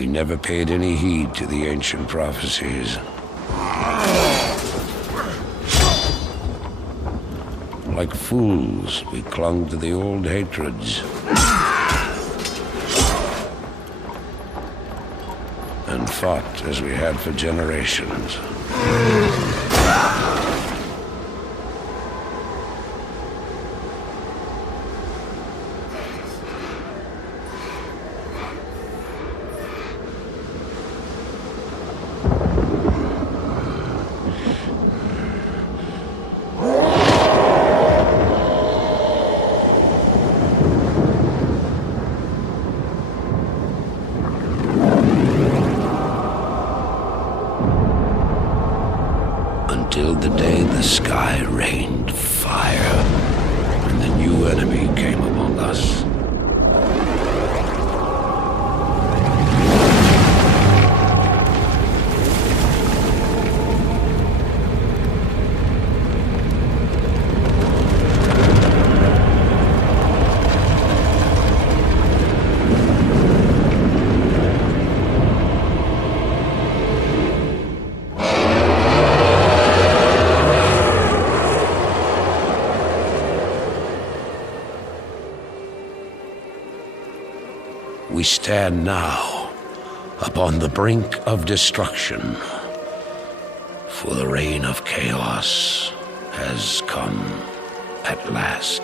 We never paid any heed to the ancient prophecies. Like fools, we clung to the old hatreds. And fought as we had for generations. Until the day the sky rained fire, and the new enemy came among us. We stand now upon the brink of destruction, for the reign of chaos has come at last.